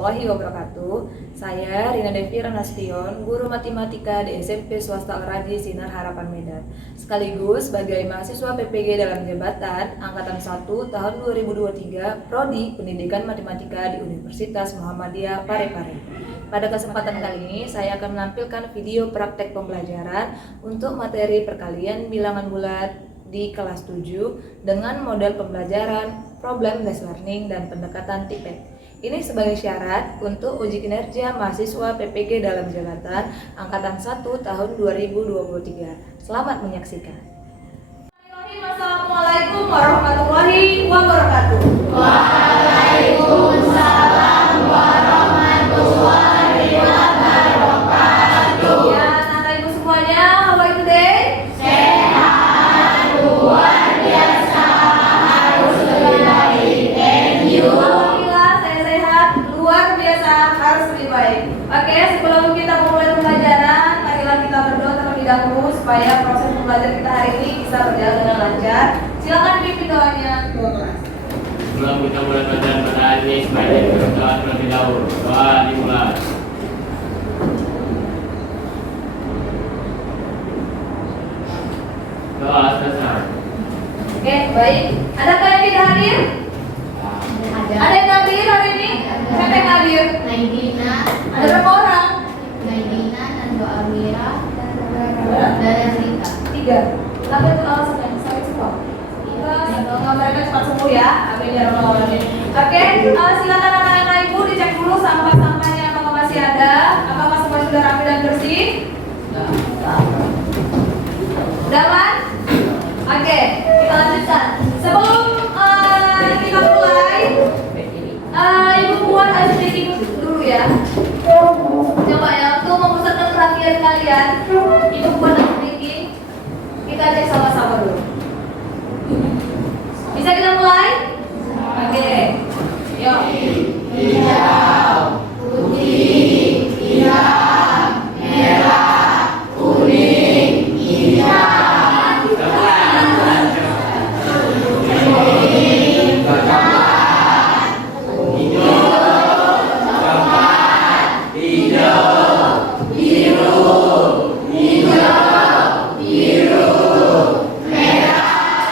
warahmatullahi wabarakatuh. Saya Rina Devi Renastion, guru matematika di SMP Swasta Al-Radi Sinar Harapan Medan. Sekaligus sebagai mahasiswa PPG dalam jabatan Angkatan 1 tahun 2023 Prodi Pendidikan Matematika di Universitas Muhammadiyah Parepare. Pada kesempatan kali ini saya akan menampilkan video praktek pembelajaran untuk materi perkalian bilangan bulat di kelas 7 dengan model pembelajaran problem based learning dan pendekatan TIPET. Ini sebagai syarat untuk uji kinerja mahasiswa PPG dalam jabatan Angkatan 1 tahun 2023. Selamat menyaksikan. Assalamualaikum warahmatullahi wabarakatuh. Waalaikumsalam warahmatullahi wabarakatuh. Ya, anak ibu semuanya, how are you today? Sehat, luar biasa, harus lebih baik. Thank you. Alhamdulillah, saya sehat, luar biasa, harus lebih baik. Oke, sebelum kita memulai pembelajaran, marilah kita berdoa terlebih dahulu supaya proses pembelajaran kita hari ini bisa berjalan dengan lancar. Silakan pimpin doanya. Sebelum kita mulai pelajaran pada hari ini, sebaiknya kita berdoa terlebih dahulu. Doa dimulai. Doa selesai. Oke, baik. Adakah yang tidak hadir? Ada yang hadir hari ini? Siapa yang hadir? Naidina, Ada berapa orang? Naidina, Nando Amira, dan Rita. 3. Apa itu alasannya? Sakit semua? Semoga mereka cepat sembuh ya. Amin ya rabbal alamin. Oke, silakan anak-anak ibu dicek dulu sampah-sampahnya apakah masih ada, apakah semua sudah rapi dan bersih? Udah aman? Oke, kita lanjutkan. Sebelum kita mulai, ibu buat ice breaking dulu ya. Coba ya, untuk memusatkan perhatian kalian, ibu buat ice breaking. Kita cek sama-sama dulu. Bisa kita mulai? Oke. Yuk. Hijau, putih, hitam, merah, kuning, hijau,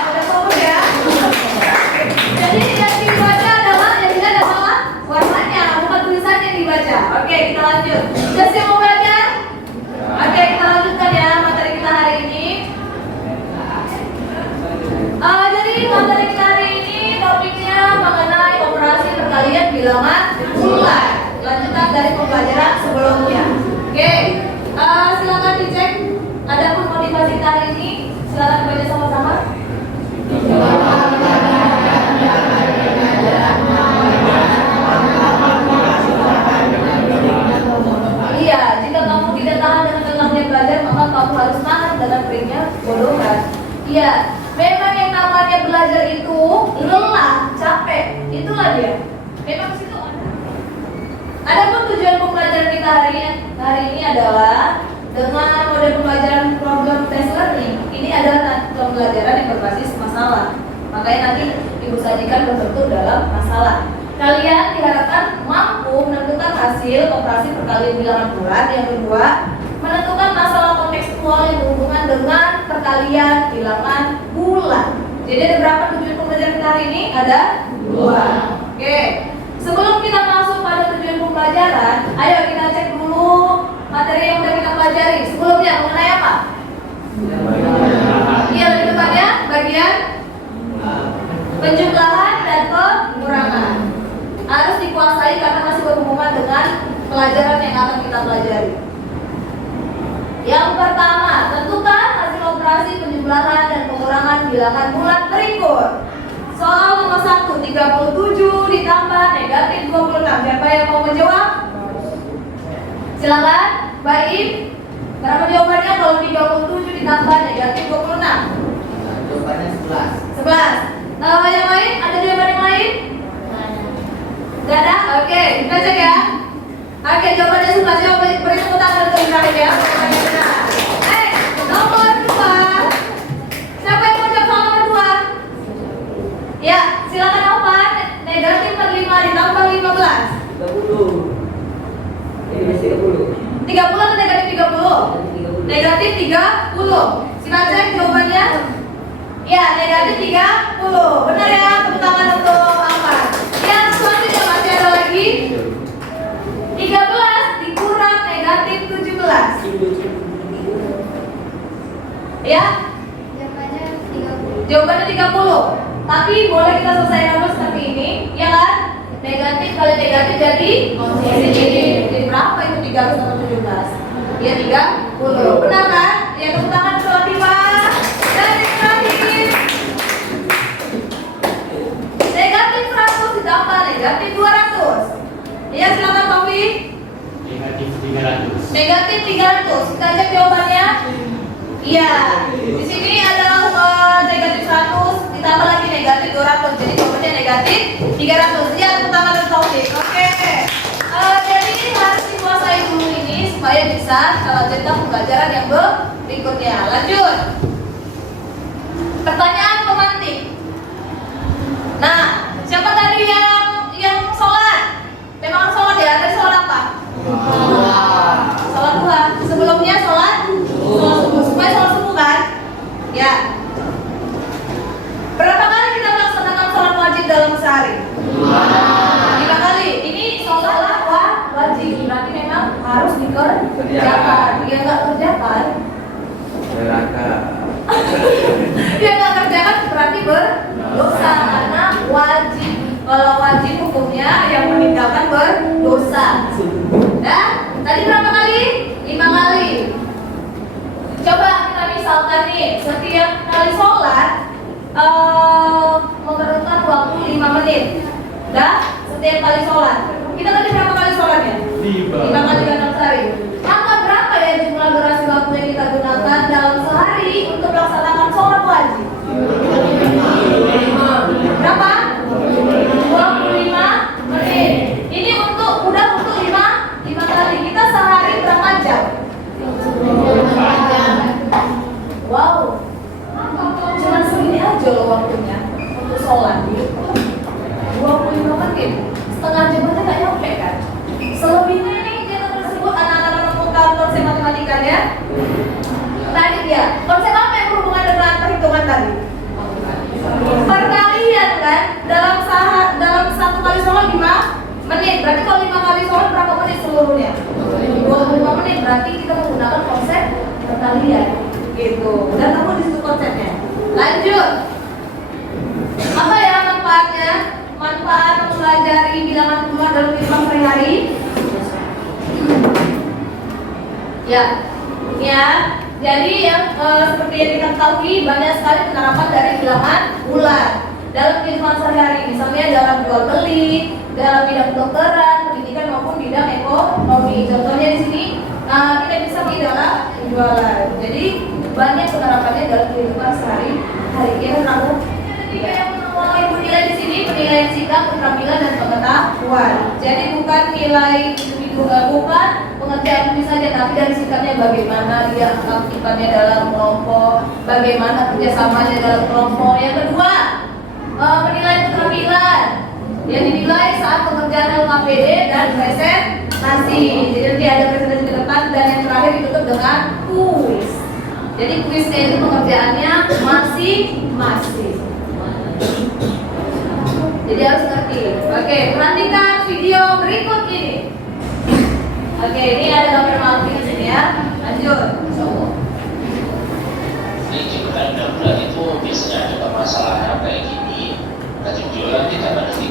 Udah fokus ya. Jadi yang dibaca adalah yang dilihat adalah warnanya, bukan tulisannya yang dibaca. Oke, kita lanjut. Sudah siap mau belajar? Oke, kita lanjutkan ya materi kita hari ini. Jadi materi kita hari ini topiknya mengenai operasi perkalian bilangan bulat. Lanjutan dari pembelajaran sebelumnya. Oke, silakan dicek. Adapun motivasi kita hari ini, silakan baca sama-sama. Iya, jika kamu tidak tahan dengan lelahnya belajar, maka kamu harus tahan dengan keringnya bodohan. Iya, memang yang namanya belajar itu lelah, capek, itulah dia. Memang situ ada. Adapun tujuan pembelajaran kita hari ini adalah dengan model pembelajaran problem based learning. Ini adalah pembelajaran yang berbasis masalah. Makanya nanti ibu sajikan berbentuk dalam masalah. Kalian diharapkan mampu menentukan hasil operasi perkalian bilangan bulat. Yang kedua, menentukan masalah kontekstual yang berhubungan dengan perkalian bilangan bulat. Jadi ada berapa tujuan pembelajaran kita hari ini? Ada 2. Oke. Sebelum kita masuk pada tujuan pembelajaran, ayo kita cek dulu materi yang sudah kita pelajari. Sebelumnya mengenai apa? Iya, lebih tepatnya bagian penjumlahan dan pengurangan. Harus dikuasai karena masih berhubungan dengan pelajaran yang akan kita pelajari. Yang pertama, tentukan hasil operasi penjumlahan dan pengurangan bilangan bulat berikut. Soal nomor 1, 37 ditambah negatif 26. Siapa yang mau menjawab? Silakan, baik. Berapa jawabannya kalau 37 ditambah negatif 26? Jawabannya 11. 11. Yang lain? Ada jawaban yang lain? Gak ada? Oke, kita cek ya. Oke, jawabannya 11. Coba beri tepuk tangan untuk Ibrahim ya. Jawabannya benar. Nomor 2. Siapa yang mau jawab soal nomor 2? Ya, silakan Alvan. Negatif 45 ditambah 15. 30. 30 atau negatif 30? Negatif 30. Siapa cek jawabannya? Ya, negatif 30. Benar ya, tepuk tangan untuk Amar. Yang selanjutnya masih ada lagi 13 dikurang negatif 17. Ya, jawabannya 30. Tapi boleh kita selesaikan dulu seperti ini, ya kan? Negatif kali negatif jadi positif. Jadi berapa itu 13 tambah 17? Ya 30. Benar kan? Ya, tepuk tangan untuk Latifa. Dan yang terakhir negatif 100 ditambah negatif 200. Ya, silakan Taufik. Negatif 300. Negatif 300. Kita cek jawabannya. Iya. Di sini adalah negatif 100 ditambah lagi negatif 200. Jadi jawabannya negatif 300. Ya, tepuk tangan untuk Taufik. Oke. Jadi harus dikuasai dulu ini supaya bisa lanjutkan pembelajaran yang berikutnya. Lanjut. Pertanyaan pemantik. Nah, siapa tadi yang sholat? Memang harus sholat ya? Tadi sholat apa? Sholat duha. Sebelumnya sholat subuh. Supaya sholat subuh kan? Ya. Berapa kali kita melaksanakan sholat wajib dalam sehari? 5 kali. Ini sholat wajib. Berarti memang harus dikerjakan. Dia nggak kerjakan. Dia nggak kerjakan berarti berdosa karena wajib. Kalau wajib hukumnya yang meninggalkan berdosa. Nah, tadi berapa kali? 5 kali. Coba kita misalkan nih, setiap kali sholat memerlukan waktu 5 menit. Dah, setiap kali sholat. Kita tadi berapa kali sholatnya? 5 kali dalam sehari. Maka berapa ya jumlah durasi waktu yang kita gunakan dalam sehari untuk melaksanakan sholat wajib? Berapa? 25 menit. Ini untuk 5 kali. Kita sehari berapa jam? Wow. Cuma segini aja loh waktunya untuk sholat. 25 menit. Setengah jam aja nggak nyampe kan? Selebihnya ini kita tersebut anak-anak menemukan konsep matematikanya. Tadi ya, konsep apa yang berhubungan dengan perhitungan tadi? Perkalian kan? Dalam satu kali sholat 5 menit. Berarti kalau 5 kali sholat berapa menit seluruhnya? 25 menit. Berarti kita menggunakan konsep perkalian. Gitu. Dan kamu di situ konsepnya. Lanjut. Apa ya manfaatnya? Manfaat mempelajari bilangan keluar dalam kehidupan sehari-hari. Ya. Jadi yang seperti yang kita ketahui banyak sekali penerapan dari bilangan bulan dalam kehidupan sehari-hari. Misalnya dalam jual beli, dalam bidang kedokteran, pendidikan maupun bidang ekonomi. Contohnya di sini kita bisa di dalam penjualan. Jadi banyak penerapannya dalam kehidupan sehari-hari. Ya, kamu ketiga yang mau ibu nilai di sini penilaian sikap, keterampilan dan pengetahuan. Jadi bukan nilai individu, bukan pengertian bisa saja, tapi dari sikapnya bagaimana dia aktifannya dalam kelompok, bagaimana kerjasamanya dalam kelompok. Yang kedua, penilaian keterampilan yang dinilai saat pengerjaan LKPD dan presentasi. Jadi nanti ada presentasi ke depan dan yang terakhir ditutup dengan kuis. Jadi kuisnya itu pengerjaannya masing-masing. Jadi harus ngerti. Oke, perhatikan video berikut ini. Oke, ini ada gambar Malvin di sini ya. Lanjut. Ini juga bulan itu biasanya ada masalahnya kayak gini. Nanti jualan kita ada 3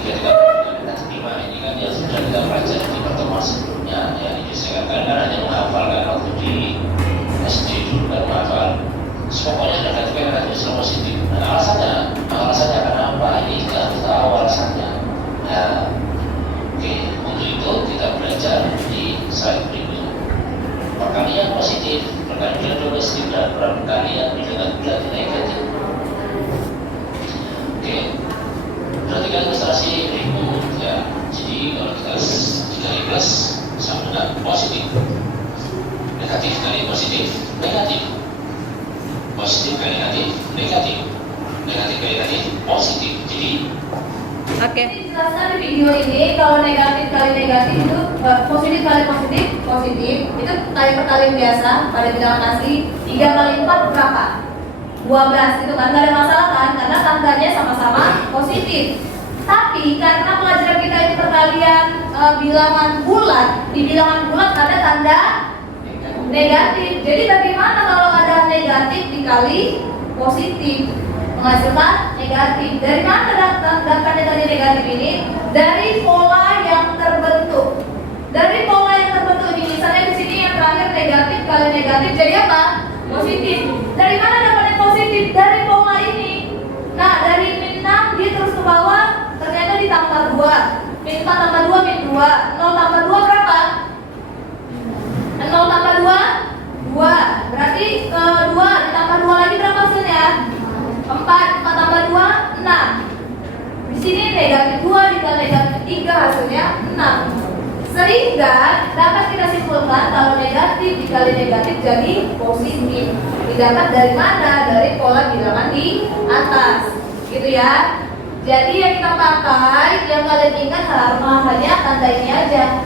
nanti 5 ini kan yang sudah kita pelajari di pertemuan sebelumnya. Ya, ini saya katakan hanya menghafalkan waktu di SD dulu kan menghafal. Pokoknya ada kata-kata Islam positif. Nah, alasannya kenapa? Ini kita harus tahu alasannya. Nah, oke, untuk itu kita belajar di slide berikut. Perkalian positif, perkalian domestik dan perkalian dengan bulan negatif. Oke, perhatikan ilustrasi berikut ya. Jadi kalau kita 3 sama dengan positif, negatif kali positif, negatif. Positif kali negatif, negatif. Negatif kali negatif, positif. Jadi Oke. Dijelaskan di video ini kalau negatif kali negatif itu positif kali positif itu kali per kali biasa pada bilangan asli. 3 kali 4 berapa? 12 itu kan, nggak ada masalah kan, karena tandanya sama-sama positif. Tapi karena pelajaran kita ini perkalian bilangan bulat, di bilangan bulat ada tanda negatif. Jadi bagaimana kalau ada negatif dikali positif menghasilkan negatif? Dari mana dapatnya tadi negatif ini? Dari pola yang terbentuk. Dari pola yang terbentuk ini, misalnya di sini yang terakhir negatif kali negatif jadi apa? Positif. Dari mana dapatnya positif? Dari pola ini. Nah, dari min 6 dia terus ke bawah, ternyata ditambah 2. Min 4 tambah 2 min 2. 0 tambah 2 berapa? 0 tambah 2 2. Berarti 2 ditambah 2 lagi berapa hasilnya? 4 tambah 2 6. Di sini negatif 2 dikali negatif 3 hasilnya 6. Sehingga dapat kita simpulkan kalau negatif dikali negatif jadi positif. Didapat dari mana? Dari pola bilangan di atas. Gitu ya. Jadi yang kita pakai, yang kalian ingat hanya tanda ini aja.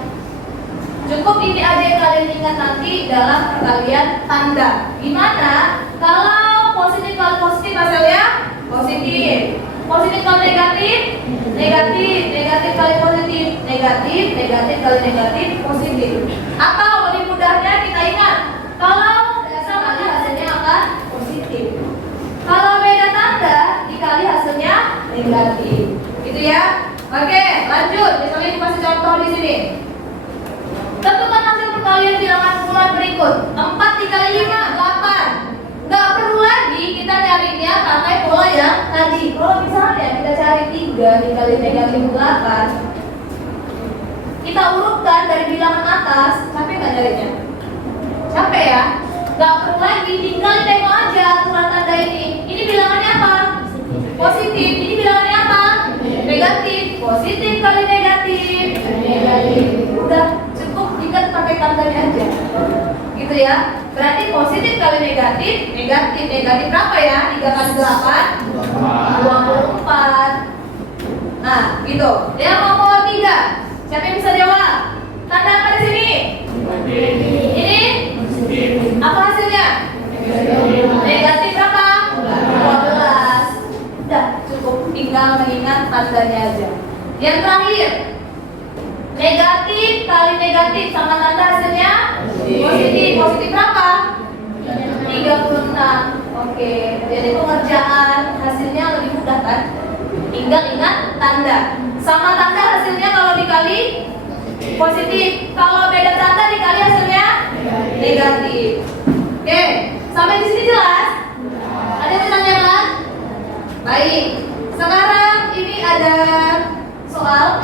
Cukup ini aja yang kalian ingat nanti dalam perkalian tanda. Gimana? Kalau positif kali positif hasilnya positif. Positif kali negatif, negatif. Negatif kali positif, negatif. Negatif kali negatif, positif. Atau lebih mudahnya kita ingat, kalau sama aja hasilnya akan positif. Kalau beda tanda dikali hasilnya negatif. Gitu ya. Oke, lanjut. Misalnya dikasih contoh di sini. Tentukan hasil perkalian bilangan bulat berikut. 4 dikali 5, 8. Nggak perlu lagi kita nyarinya pakai pola yang tadi. Kalau misalnya kita cari 3 dikali negatif 8, kita urutkan dari bilangan atas. Capek nggak nyarinya? Capek ya? Nggak perlu lagi, tinggal tengok aja aturan tanda ini. Ini bilangannya apa? Positif. Ini bilangannya apa? Negatif. Positif kali negatif, negatif. Udah cukup tinggal pakai tandanya aja. Gitu ya. Berarti positif kali negatif, negatif. Negatif berapa ya? 3 kali 8 24. Nah, gitu. Dia mau 3. Siapa yang bisa jawab? Tanda apa di sini? Ini? Apa hasilnya? Negatif berapa? 12. Udah, cukup tinggal mengingat tandanya aja. Yang terakhir, negatif kali negatif sama tanda hasilnya positif. Positif berapa? 36. Oke, jadi pengerjaan hasilnya lebih mudah kan? Tinggal ingat tanda. Sama tanda hasilnya kalau dikali positif. Kalau beda tanda dikali hasilnya negatif. Oke, sampai di sini jelas? Ada yang ditanyakan? Baik. Sekarang ini ada soal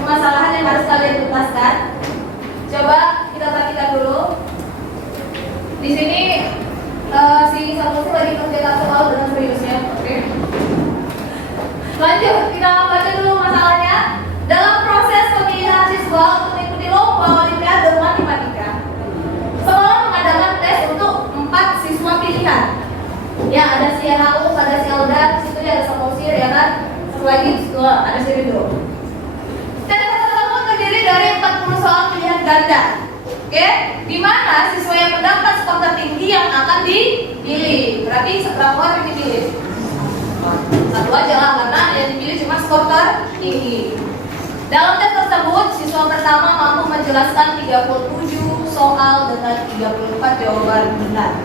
permasalahan yang harus kalian tuntaskan. Coba kita perhatikan dulu. Di sini si Samuel lagi kerjakan soal dengan seriusnya. Oke. Lanjut, kita baca dulu masalahnya. Dalam proses pemilihan siswa untuk mengikuti lomba Olimpiade Matematika, sekolah mengadakan tes untuk 4 siswa pilihan. Ya, ada si HU, ada si Aldan, situ ya ada Samosir ya kan. Satu lagi ada si Ridho. Tes tersebut terdiri dari 40 soal pilihan ganda. Oke, di mana siswa yang mendapat skor tertinggi yang akan dipilih. Berarti seberapa orang yang dipilih? Satu aja lah, karena yang dipilih cuma skor tertinggi. Dalam tes tersebut, siswa pertama mampu menjelaskan 37 soal dengan 34 jawaban benar.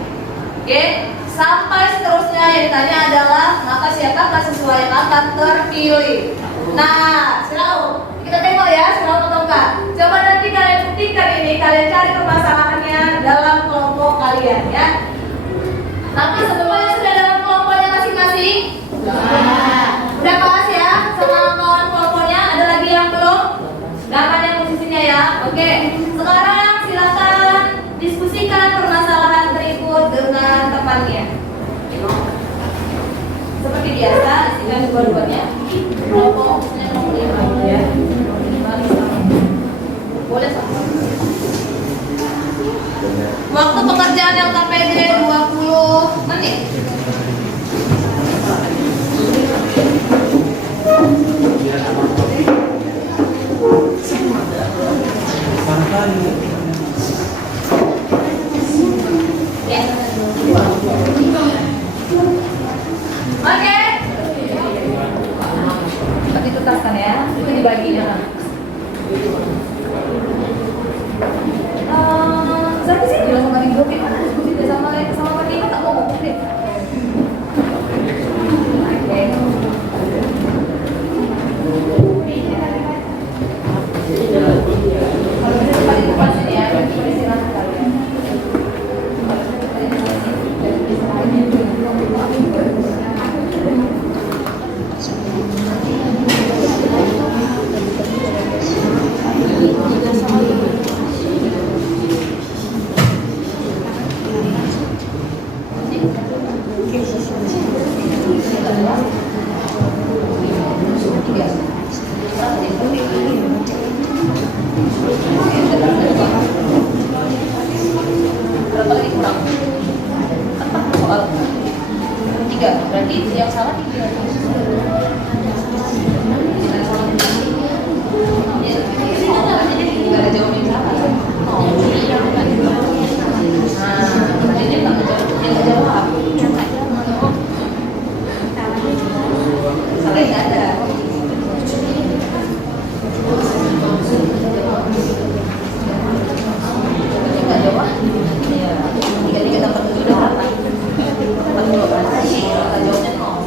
Oke, sampai seterusnya yang ditanya adalah maka siapakah siswa yang akan terpilih. Nah, selalu kita tengok ya, selalu atau enggak. Coba nanti kalian buktikan ini, kalian cari permasalahannya dalam kelompok kalian ya. Tapi semuanya sudah dalam kelompoknya masing-masing? Udah kelas ya sama kawan kelompoknya? Ada lagi yang belum? Gambarnya posisinya ya. Oke, sekarang silakan diskusikan permasalahan berikut dengan temannya. Seperti biasa, isikan dua-duanya. Kelompok misalnya kelompok 5 ya. Boleh sama. Waktu pengerjaan LKPD 20 menit. Biar sama jelaskan ya. Itu dibaginya. Sampai sini jelas sama Ibu. Gimana diskusi deh sama Pak Dima tak mau ngomong deh. Oke. Kalau bisa paling depan sini ya, istirahat kalian. Berapa lagi kurang? 4 soal. 3, berarti yang salah 3. Nggak ada jawab yang salah. Nah, dia nggak jawab. Salah nggak ada. Nggak jawab. Iya. 3 dapat 7 udah berapa? Dapat 2 kan? Nggak jawabnya 0.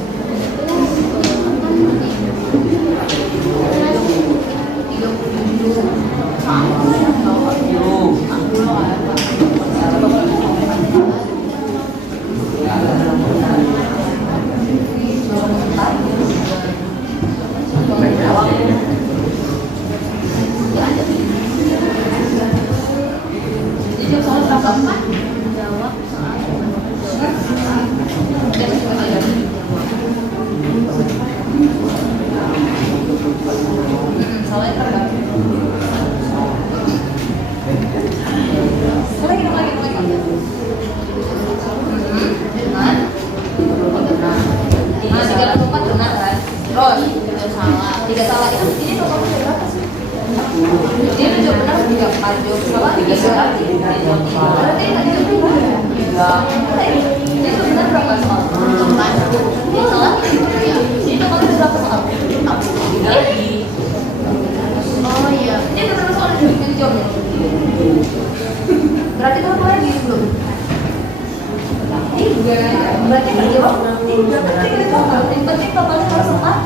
Tiga salah itu ini totalnya berapa sih? Dia udah jawab benar 3, 4 jawab salah 3 salah. Berarti tadi jawab 3. Itu benar berapa soal? 4. Yang salah ini totalnya berapa soal? 3. Oh iya. Ini berapa soal yang dijawabnya? Berarti berapa lagi belum? 3. Berarti berjawab 3. Yang penting totalnya harus 4.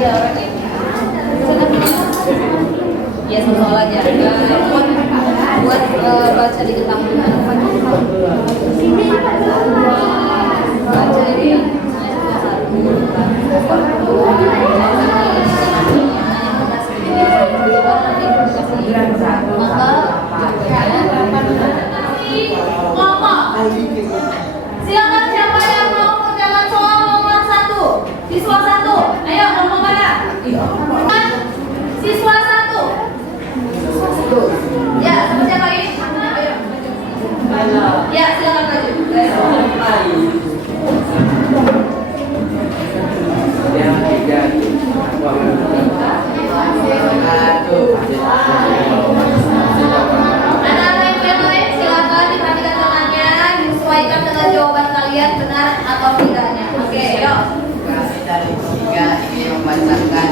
Iya, berarti ya soal aja. Buat baca di ketanggungan. Baca ini silakan siapa yang mau mengerjakan soal nomor 1? Siswa 1, ayo ngomong mana? Siswa 1. Ya, sama siapa ini? Ayo. Ya, silakan maju. Anak-anak yang lain silakan diperhatikan tangannya, disesuaikan dengan jawaban kalian benar atau tidaknya. Oke, yuk. Kami dari 3 ingin membacakan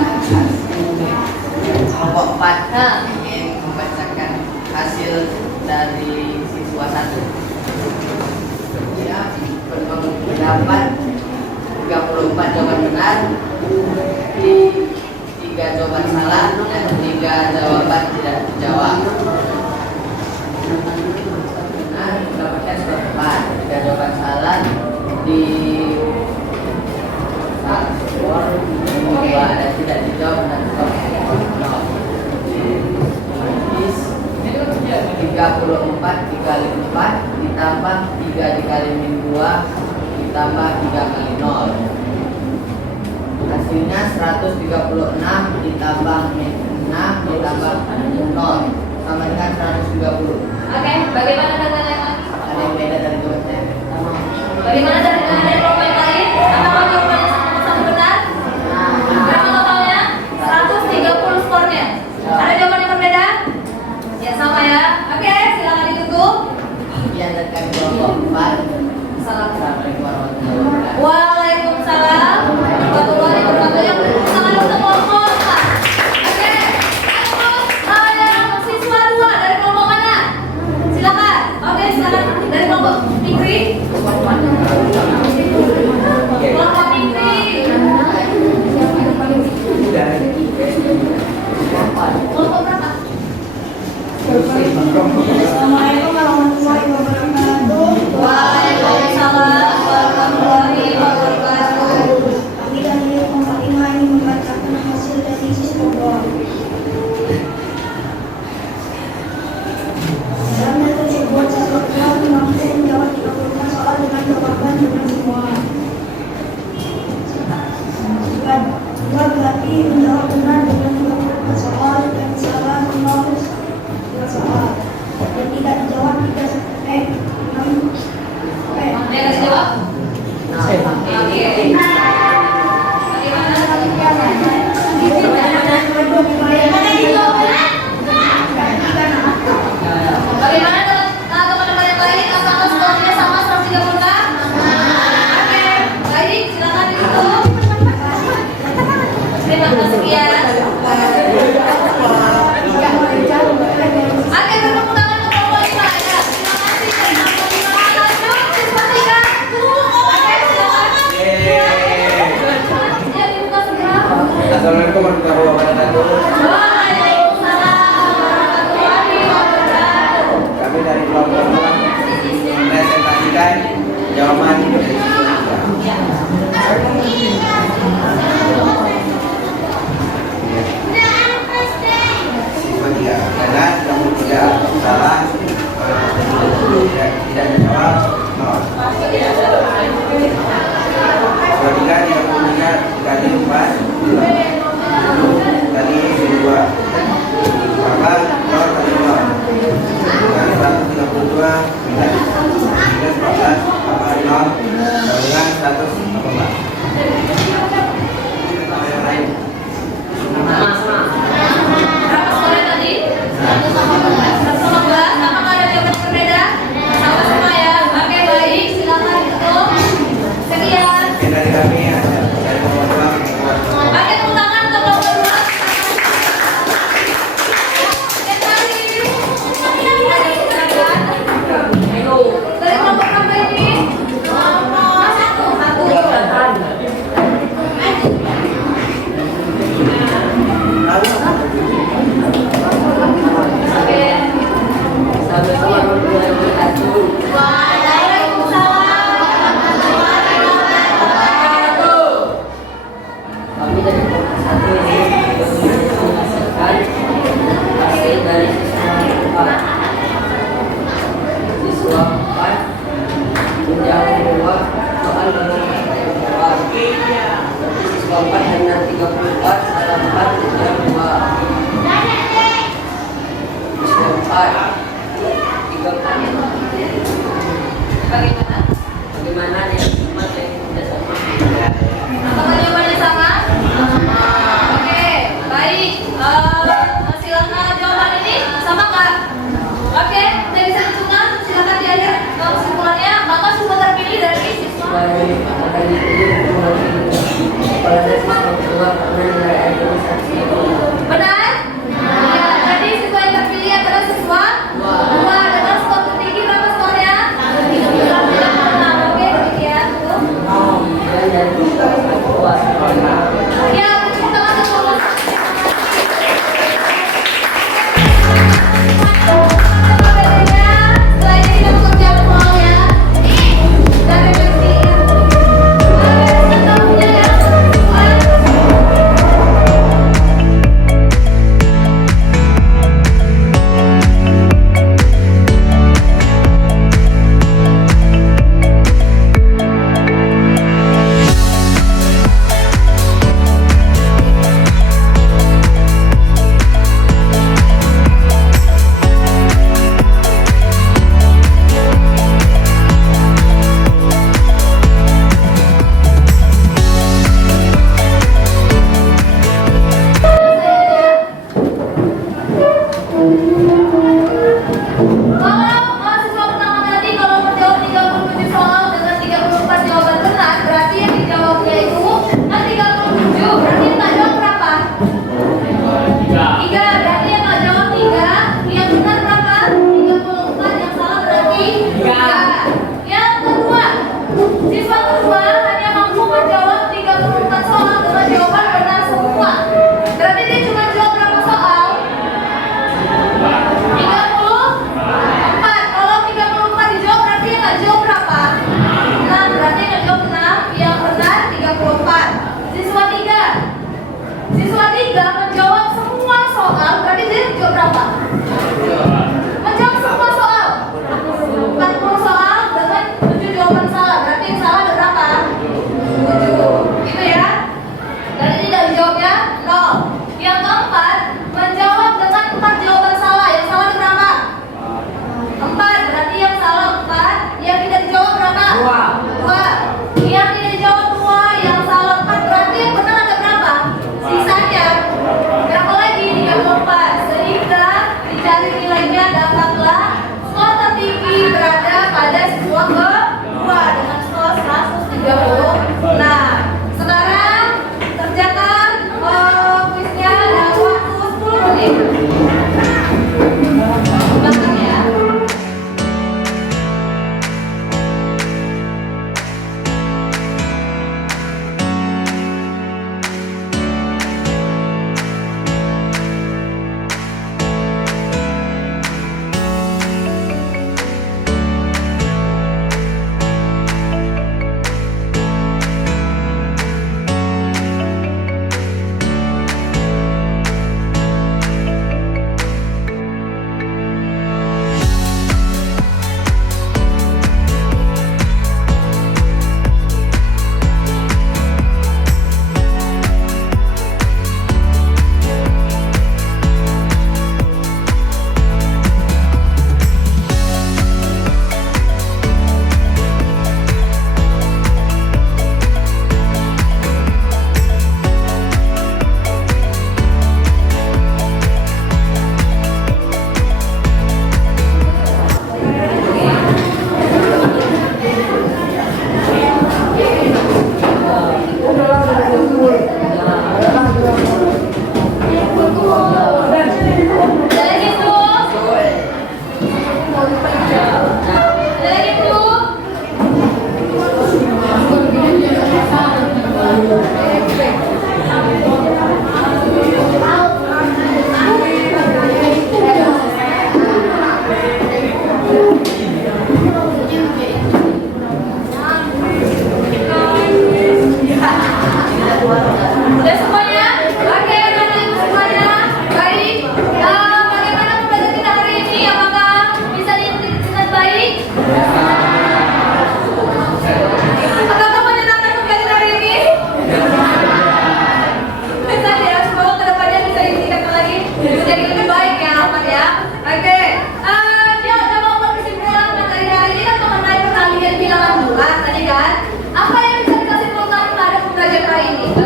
kelompok 4 ingin membacakan hasil dari siswa 1. Dia mendapat 34 jawaban benar, 3 jawaban salah dan 3 jawaban tidak dijawab. Benar mendapatkan 4, 3 jawaban salah di skor 2 ada tidak dijawab dan skor 0. 34 dikali 4 ditambah 3 dikali min 2 ditambah 3 kali 0. Hasilnya 136 ditambah min 6 ditambah 0 sama dengan 130. Oke, bagaimana dengan yang lain? Ada yang beda dari jawabannya? Bagaimana dengan kelompok yang lain? Apakah jawabannya sama benar? Berapa totalnya? 130 skornya. Ada jawaban yang berbeda? Ya sama ya. Oke, silakan ditutup. Sekian dari kami kelompok 4. Assalamualaikum Assalamualaikum warahmatullahi wabarakatuh. Waalaikumsalam.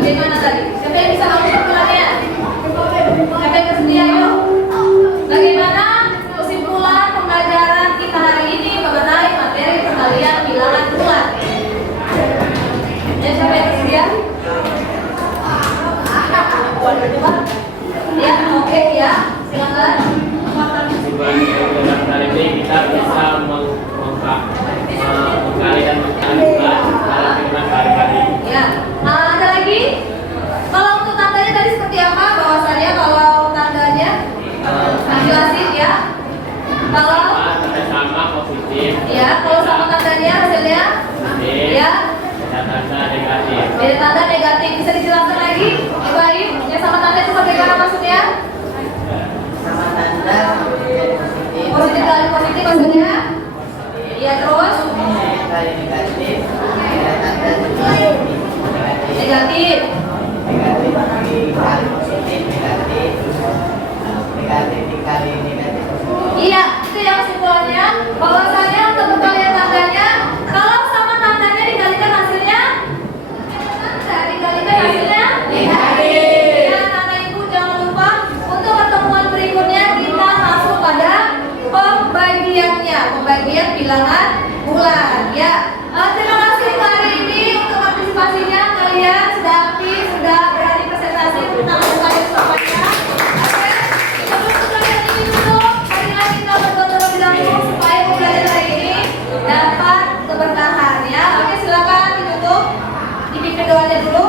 Bagaimana tadi? Siapa yang bisa langsung kesimpulannya? Siapa yang bersedia? Ayo. Bagaimana kesimpulan pembelajaran kita hari ini mengenai materi perkalian bilangan bulat? Ya, siapa yang bersedia? Ya, oke ya. Silakan. Dalam kali ini kita bisa mengkali dan mencari bulat dalam hitungan hari-hari. Ya, ada lagi? Kalau untuk tandanya tadi seperti apa? Bahwasannya kalau tandanya jelasin ya. Kalau Sama positif. ya, kalau sama tandanya hasilnya Positif. ya Tanda negatif. beda tanda negatif. Bisa dijelaskan lagi? Ibu Ayu, yang sama tanda itu bagaimana maksudnya? Sama tanda positif. Positif kali positif maksudnya? Iya, terus Kali negatif. Ada tanda negatif. negatif. Negatif dikali positif negatif. Negatif dikali negatif positif. Iya, itu yang kesimpulannya. Bahwasannya untuk perkalian tandanya, kalau sama tandanya dikalikan hasilnya tanda dikalikan hasilnya negatif. Ya, Anak Ibu jangan lupa untuk pertemuan berikutnya kita masuk pada pembagiannya, pembagian bilangan bulan. Ya, terima kasih untuk hari ini untuk partisipasinya. Kalian sudah aktif, sudah berani presentasi tentang pembagian semuanya. Oke, sebelum pembelajaran ini tutup, marilah kita berdoa terlebih dahulu supaya pembelajaran hari ini dapat keberkahan ya. Oke, silakan ditutup. Dipimpin doanya dulu.